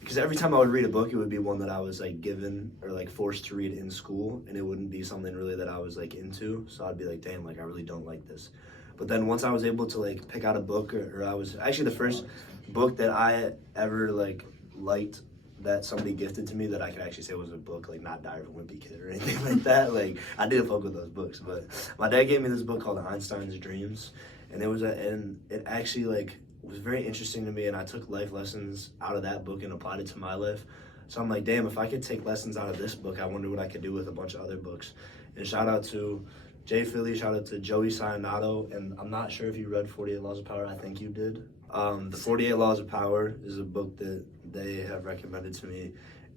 because every time I would read a book, it would be one that I was like given or like forced to read in school, and it wouldn't be something really that I was like into. So I'd be like, damn, like I really don't like this. But then once I was able to like pick out a book, or I was actually the first book that I ever like liked that somebody gifted to me that I could actually say was a book, like not Diary of a Wimpy Kid or anything like that. Like I did fuck with those books, but my dad gave me this book called Einstein's Dreams, and it actually like was very interesting to me, and I took life lessons out of that book and applied it to my life. So I'm like, damn, if I could take lessons out of this book, I wonder what I could do with a bunch of other books. And shout out to Jphilly, shout out to Joey Sionato, and I'm not sure if you read 48 Laws of Power. I think you did. The 48 Laws of Power is a book that they have recommended to me,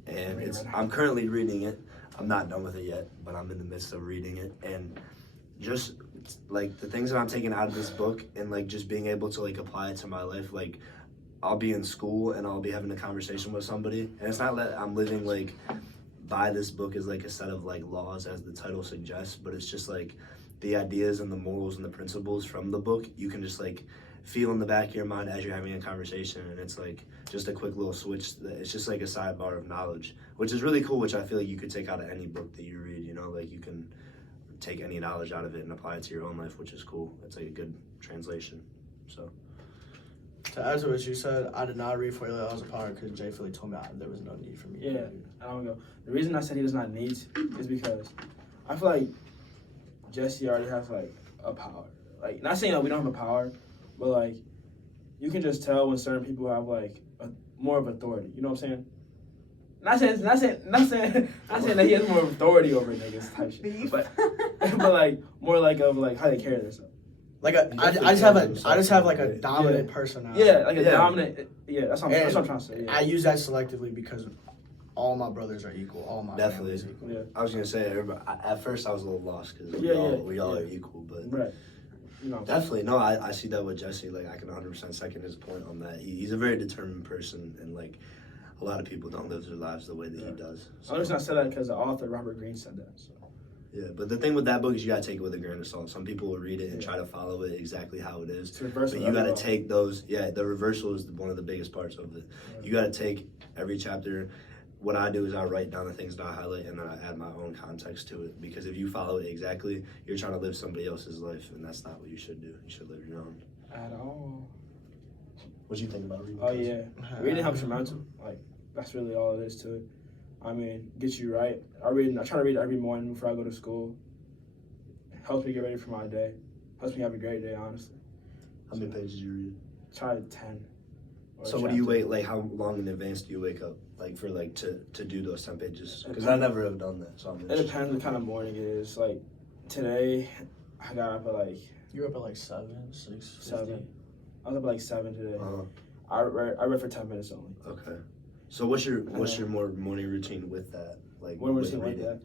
and I'm currently reading it. I'm not done with it yet, but I'm in the midst of reading it, and just like the things that I'm taking out of this book and like just being able to like apply it to my life. Like I'll be in school and I'll be having a conversation with somebody, and it's not that I'm living like by this book as like a set of like laws as the title suggests, but it's just like the ideas and the morals and the principles from the book you can just like feel in the back of your mind as you're having a conversation, and it's like just a quick little switch. It's just like a sidebar of knowledge, which is really cool, which I feel like you could take out of any book that you read, you know, like you can take any knowledge out of it and apply it to your own life, which is cool. It's like a good translation. So to add to what you said, I did not read 48 Laws of Power because Jphilly told me there was no need for me. Yeah, I don't go. The reason I said he does not need is because I feel like Jesse already has like a power. Like, not saying that we don't have a power, but like you can just tell when certain people have like more of authority. You know what I'm saying? Not saying that he has more authority over niggas type shit, but like more like of like how they carry themselves. Like I just have like a dominant personality. Yeah, like a dominant. Yeah, that's what I'm trying to say. Yeah. I use that selectively because all my brothers are equal. All my family is equal. Yeah. I was gonna say, at first I was a little lost because we all are equal, but right. No. Definitely, no, I see that with Jesse. Like I can 100% second his point on that. He's a very determined person, and like a lot of people don't live their lives the way that he does. So. I understand I said that because the author Robert Greene said that. So. Yeah, but the thing with that book is you gotta take it with a grain of salt. Some people will read it and try to follow it exactly how it is. But you gotta take those. Yeah, the reversal is one of the biggest parts of it. Right. You gotta take every chapter. What I do is I write down the things that I highlight and then I add my own context to it. Because if you follow it exactly, you're trying to live somebody else's life, and that's not what you should do. You should live your own. At all. What do you think about reading? Oh yeah, reading helps your mental. Like that's really all it is to it. I mean, gets you right. I try to read every morning before I go to school. Helps me get ready for my day. Helps me have a great day, honestly. How many pages do you read? Try 10. So what do you wait? Like how long in advance do you wake up? Like for like to do those 10 pages? Because I never have done that. So it depends what kind of morning it is. Like today, I got up at like. You were up at like 7, 6, 7. I was up at like 7 today. Uh-huh. I read for 10 minutes only. Okay. So what's your more morning routine with that? Like morning routine with that?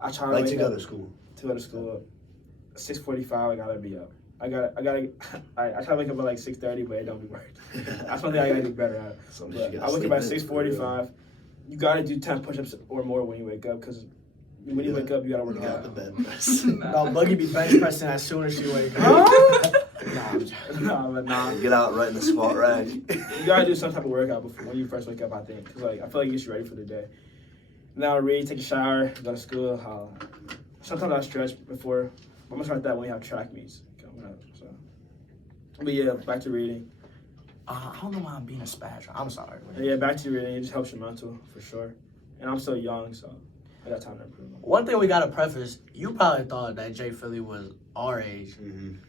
I try to like wake to go up, to school. To go to school. 6:45. I gotta be up. I try to wake up at like 6:30, but it don't be working. That's one thing I gotta do better at. I wake up at 6:45. you gotta do 10 push-ups or more when you wake up, because when you wake up, you gotta work Got out. the bed press. No, Boogie be bench pressing as soon as she wake up. Nah, I'm joking. Nah. Get out right in the squat rack. You gotta do some type of workout before when you first wake up, I think, because like I feel like it gets you ready for the day. Now I read, take a shower, go to school. Sometimes I stretch before. I'm gonna start that when we have track meets coming up. So, but yeah, back to reading. I don't know why I'm being a spaz. I'm sorry. Yeah, back to reading. It just helps your mental for sure. And I'm still young, so I got time to improve. One thing we gotta preface: you probably thought that Jphilly was our age,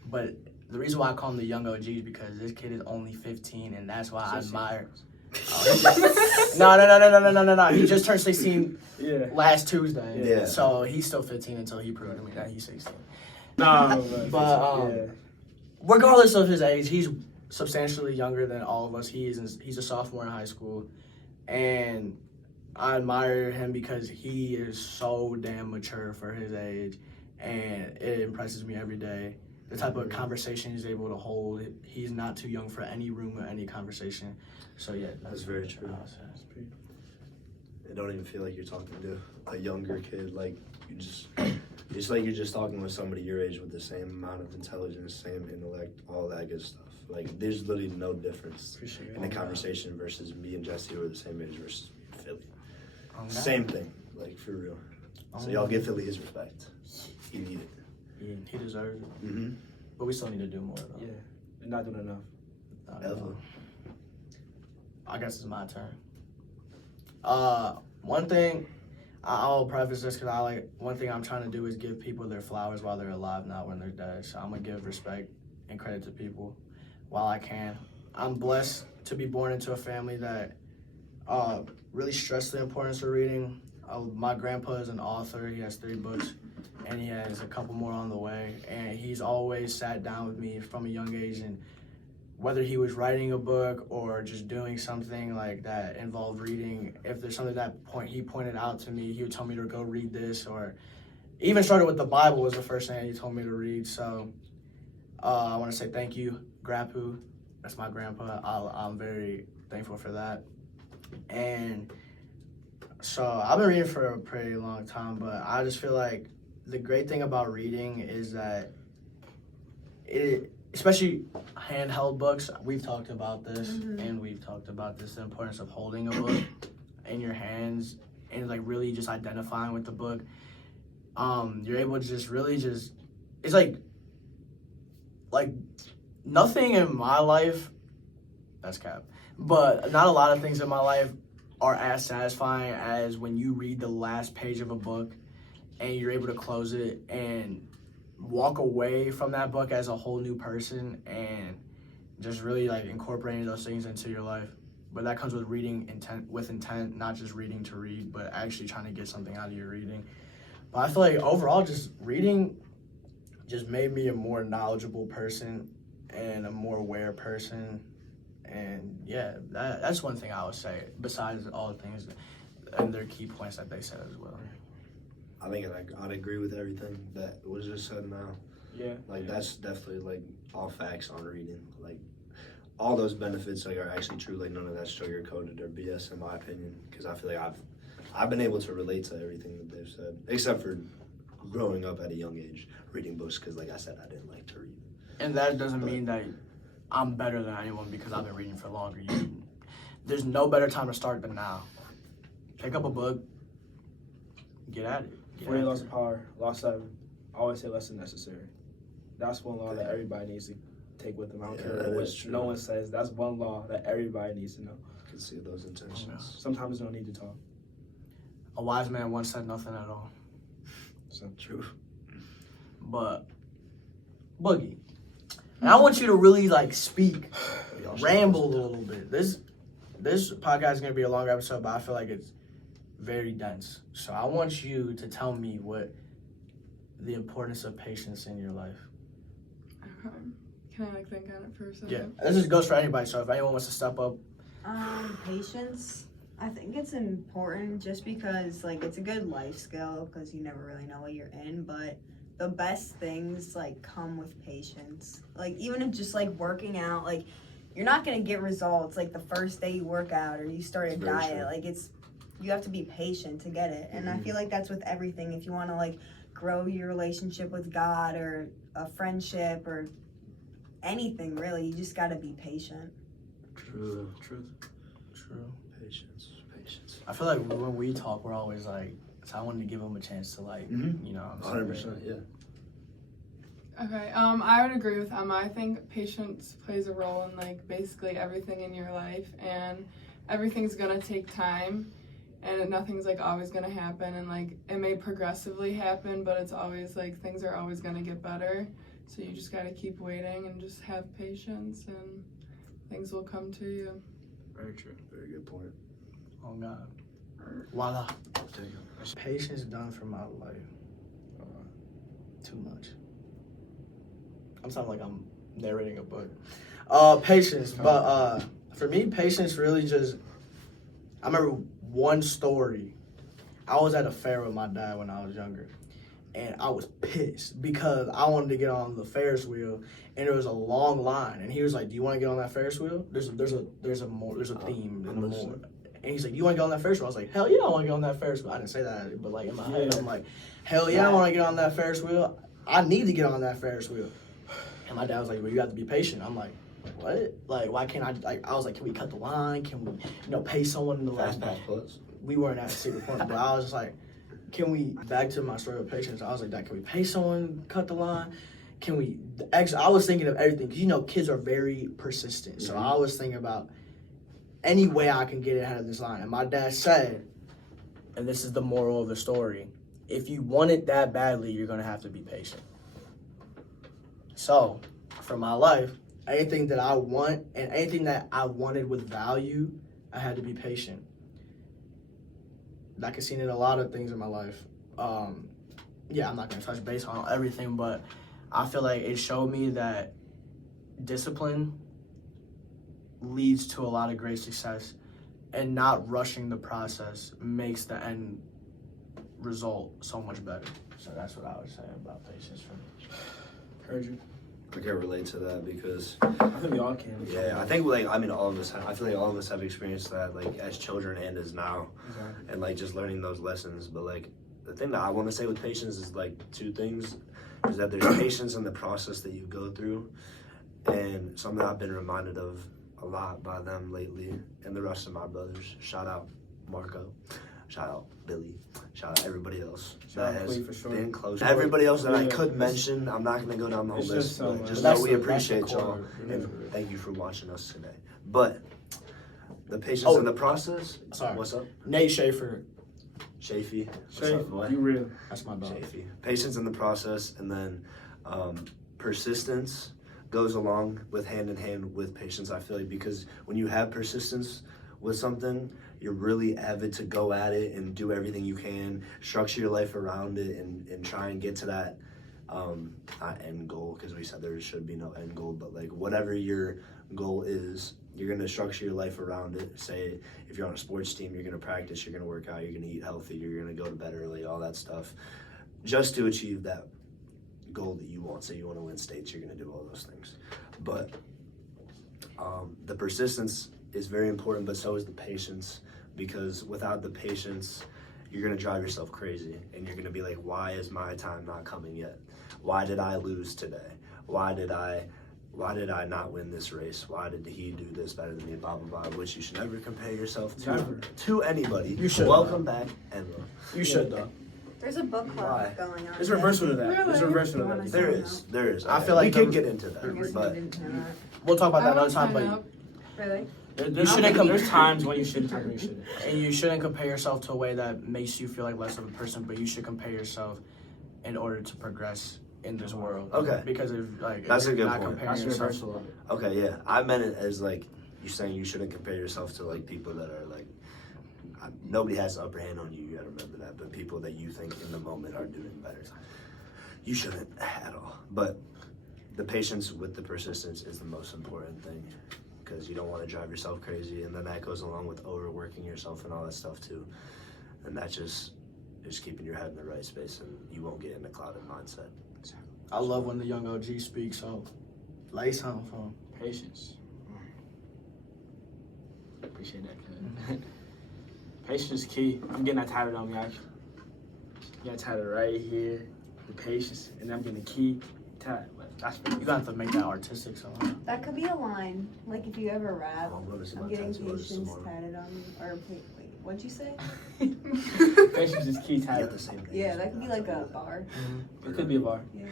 but the reason why I call him the young OG is because this kid is only 15, and that's why I admire. No. He just turned 16 last Tuesday. Yeah. So he's still 15 until he proved to me that he's 16. Nah, But regardless of his age, he's substantially younger than all of us. He's a sophomore in high school, and I admire him because he is so damn mature for his age, and it impresses me every day. The type of conversation he's able to hold. He's not too young for any room or any conversation. So yeah, That's very true. It don't even feel like you're talking to a younger kid. Like it's like you're just talking with somebody your age with the same amount of intelligence, same intellect, all that good stuff. Like there's literally no difference in the conversation versus me and Jesse who are the same age versus me and Philly. Same thing, like for real. So y'all give Philly his respect. He need it. He deserves it. Mm-hmm. But we still need to do more though. Yeah, and not doing enough. Ever. I guess it's my turn. One thing I'll preface this because one thing I'm trying to do is give people their flowers while they're alive, not when they're dead. So I'm gonna give respect and credit to people while I can. I'm blessed to be born into a family that really stressed the importance of reading. My grandpa is an author. He has 3 books, and he has a couple more on the way. And he's always sat down with me from a young age, and whether he was writing a book or just doing something like that involved reading, if there's something he pointed out to me, he would tell me to go read this, or even started with the Bible was the first thing he told me to read. So I want to say thank you, Grandpa. That's my grandpa. I'm very thankful for that. And so I've been reading for a pretty long time, but I just feel like the great thing about reading is that especially handheld books, we've talked about this, and we've talked about this, the importance of holding a book in your hands and like really just identifying with the book. You're able to just really just, it's like nothing in my life, that's cap, but not a lot of things in my life are as satisfying as when you read the last page of a book and you're able to close it and walk away from that book as a whole new person and just really like incorporating those things into your life. But that comes with reading with intent, not just reading to read, but actually trying to get something out of your reading. But I feel like overall just reading just made me a more knowledgeable person and a more aware person. And yeah, that's one thing I would say, besides all the things and their key points that they said as well. I think I'd agree with everything that was just said now. Yeah. Like that's definitely like all facts on reading. Like all those benefits like are actually true. Like none of that's sugar-coated or BS in my opinion. Because I feel like I've been able to relate to everything that they've said, except for growing up at a young age reading books. Because like I said, I didn't like to read. And that doesn't mean that I'm better than anyone because I've been reading for longer. There's no better time to start than now. Pick up a book, get at it. 40 laws of power, law 7. Always say less than necessary. That's one law that everybody needs to take with them. I don't care what no one says. That's one law that everybody needs to know. I can see those intentions. Sometimes no need to talk. A wise man once said nothing at all. So true. But Boogie, and I want you to really like speak, ramble a little bit. This podcast is gonna be a longer episode, but I feel like it's very dense. So I want you to tell me what the importance of patience in your life. Okay. Can I like think on it for a second? Yeah, this just goes for anybody. So if anyone wants to step up, Patience. I think it's important just because like it's a good life skill because you never really know what you're in, but the best things like come with patience. Like even if just like working out, like you're not gonna get results like the first day you work out or you start a diet. Like you have to be patient to get it. And I feel like that's with everything. If you want to like grow your relationship with God or a friendship or anything really, you just got to be patient. True. True. Patience. I feel like when we talk, we're always like, so I wanted to give them a chance to like, you know, 100%. Yeah. Okay, I would agree with Emma. I think patience plays a role in like basically everything in your life, and everything's gonna take time, and nothing's like always gonna happen, and like it may progressively happen, but it's always like things are always gonna get better. So you just gotta keep waiting and just have patience, and things will come to you. Very true. Very good point. Oh God. Voila. Take it. Patience done for my life. Too much. I'm sounding like I'm narrating a book. Patience, but for me, patience really just. I remember one story. I was at a fair with my dad when I was younger, and I was pissed because I wanted to get on the Ferris wheel, and there was a long line, and he was like, "Do you want to get on that Ferris wheel? There's a theme in the more." And he's like, "You want to get on that Ferris wheel?" I was like, "Hell yeah, I want to get on that Ferris wheel." I didn't say that, but like in my head, I'm like, "Hell yeah, I want to get on that Ferris wheel. I need to get on that Ferris wheel." And my dad was like, "Well, you have to be patient." I'm like, "What? Like, why can't I?" Like, I was like, "Can we cut the line? Can we, pay someone to Fast pass plus. We weren't at a secret point, but I was just like, "Can we?" Back to my story of patience. I was like, "Dad, can we pay someone cut the line? Can we?" I was thinking of everything because kids are very persistent. So I was thinking about any way I can get ahead of this line. And my dad said, and this is the moral of the story: if you want it that badly, you're gonna have to be patient. So, for my life, anything that I want and anything that I wanted with value, I had to be patient. I can see it in a lot of things in my life. Yeah, I'm not gonna touch base on everything, but I feel like it showed me that discipline leads to a lot of great success, and not rushing the process makes the end result so much better. So that's what I would say about patience for me. Heard you. I can relate to that because I think we all can. I think all of us. I feel like all of us have experienced that, like as children and as now, Exactly. and like just learning those lessons. But like the thing that I want to say with patience is like two things: is that there's patience in the process that you go through, and something I've been reminded of a lot by them lately, and the rest of my brothers. Shout out Marco. Shout out Billy. Shout out everybody else Shout that out has Cleve for sure. been close. Everybody else that I Yeah, could it's- mention, I'm not going to go down the whole it's list. just so But much. just That's know we the- that's the appreciate y'all, core. and thank you for watching us today. But the patience in the process. Sorry. What's up? Nate Schaefer, Chafee. What's Shay, up, boy? you real. that's my dog. Chafee. Patience in the process, and then persistence goes along with hand in hand with patience. I feel like because when you have persistence with something, you're really avid to go at it and do everything you can, structure your life around it, and try and get to that not end goal, because we said there should be no end goal, but like whatever your goal is, you're going to structure your life around it. Say if you're on a sports team, you're going to practice, you're going to work out, you're going to eat healthy, you're going to go to bed early, all that stuff, just to achieve that goal that you want. Say you want to win states, you're going to do all those things. But the persistence is very important, but so is the patience, because without the patience, you're going to drive yourself crazy, and you're going to be like, why is my time not coming yet? Why did I lose today? Why did I not win this race? Why did he do this better than me? Blah, blah, blah, which you should never compare yourself to anybody. You should. Welcome back, Emma. You should though. There's a book club Why? going on. There's a reversal to that. There's a Really? reversal to You wanna that. There is. I feel like we could the- get into I that, guess but you didn't hear that. We'll talk about that I another would time, sign but up. Really? you shouldn't There's times when you should, times when you shouldn't. and you shouldn't compare yourself to a way that makes you feel like less of a person, but you should compare yourself in order to progress in this world. Okay. Because if like That's if a you're good not point. comparing That's the yourself, reversal of it. okay, yeah. I meant it as like you saying you shouldn't compare yourself to like people that are like nobody has the upper hand on you. You gotta remember that. But people that you think in the moment are doing better, you shouldn't at all. But the patience with the persistence is the most important thing, because you don't want to drive yourself crazy, and then that goes along with overworking yourself and all that stuff too. And that's just keeping your head in the right space, and you won't get in a clouded mindset. I love when the young OG speaks. So, lay something for him. Patience. Appreciate that, kid. Patience is key. I'm getting that tatted on me, actually. Getting tatted right here. The patience, and then I'm getting the key tat. That's You got to make that artistic somehow. That could be a line. Like if you ever rap, I'm going to see I'm my getting tattoo artist patience tomorrow. tatted on me. Or wait, what'd you say? patience is key You got tatted. the same thing. Yeah, that could be like a bar. It could be a bar. Yeah.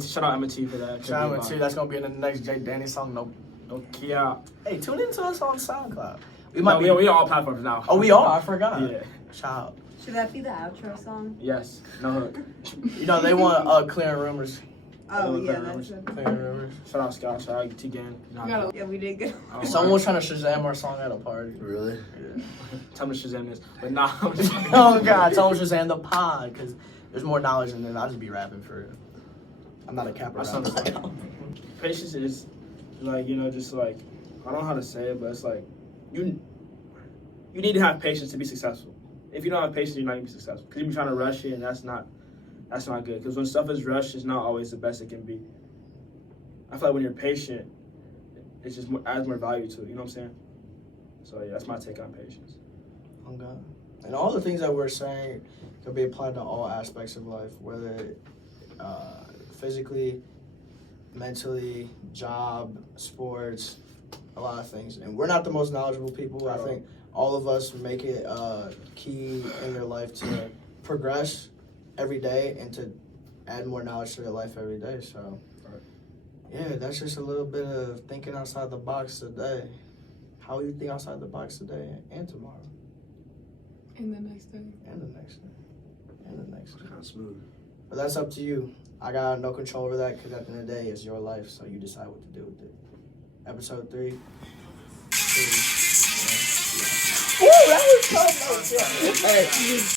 Shout out M&T for that. Could Shout be a out bar. to that's gonna be in the next J Danny song. No, No key out. hey, tune into us on SoundCloud. We No, might be. we on all platforms now. Oh, we are. I forgot. Yeah. Shout out. Should that be the outro song? Yes. No hook. You know they want clearing rumors. Oh Yeah, yeah, that's it. Clearing rumors. Shout out Scott. Shout out T-Gang. Yeah, we did good. Someone was trying to Shazam our song at a party. Really? Yeah. Tell me Shazam this. But nah. Oh God, someone Shazam the pod because there's more knowledge than that. I'll just be rapping for it. I'm not a capper That sounds rapper. fun. Patience is like, you know, just like, I don't know how to say it, but it's like you need to have patience to be successful. If you don't have patience, you're not gonna be successful. Because you be trying to rush it, and that's not good. Because when stuff is rushed, it's not always the best it can be. I feel like when you're patient, it's just adds more value to it. You know what I'm saying? So yeah, that's my take on patience. Oh God. And all the things that we're saying can be applied to all aspects of life, whether physically, mentally, job, sports, a lot of things. And we're not the most knowledgeable people. I think all of us make it key in their life to progress every day and to add more knowledge to their life every day. So, yeah, that's just a little bit of thinking outside the box today. How you think outside the box today and tomorrow And the next day. and the next day and the next day. Kind of smooth. But that's up to you. I got no control over that because at the end of the day, it's your life, so you decide what to do with it. Episode 3. Ooh, that was tough. Hey.